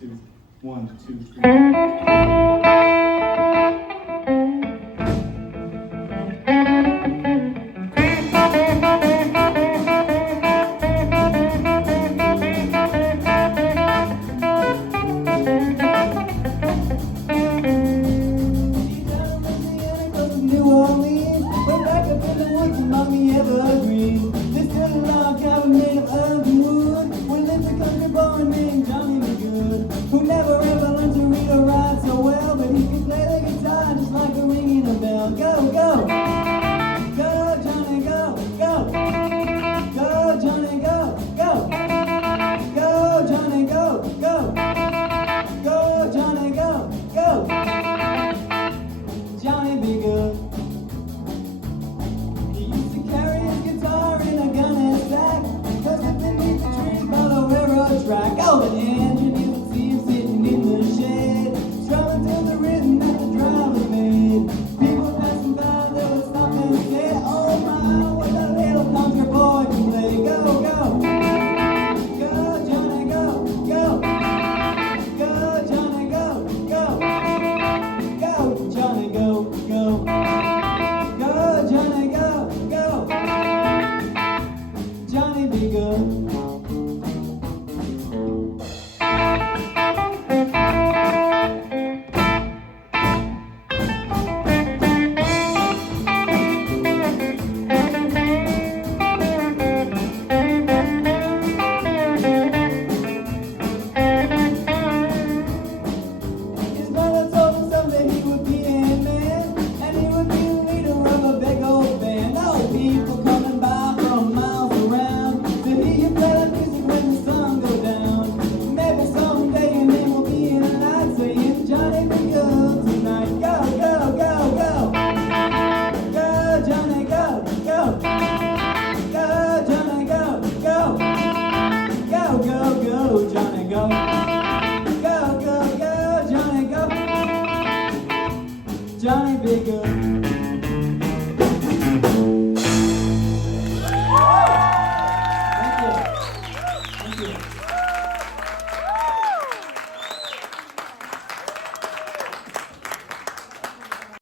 2, 1, 2, 3. Mommy evergreen. There's still a log cabin made of earth and wood. Well, it's a country boy named Johnny the Good, who never ever learned to read or write so well, but he can play the guitar just like a ringing a bell. Go, go, go, Johnny, go, go, go, Johnny, go, go, go, Johnny, go, go, go, Johnny, go, go, Johnny be good. Track. Oh, the engine, you can see him sitting in the shade, strumming to the rhythm that the driver made. People passing by, they would stop and say, oh my, what a little country boy can play. Go, go, go, Johnny, go, go, go, Johnny, go, go, go, Johnny, go, go, go, Johnny, go, go, Johnny be good. Johnny be good.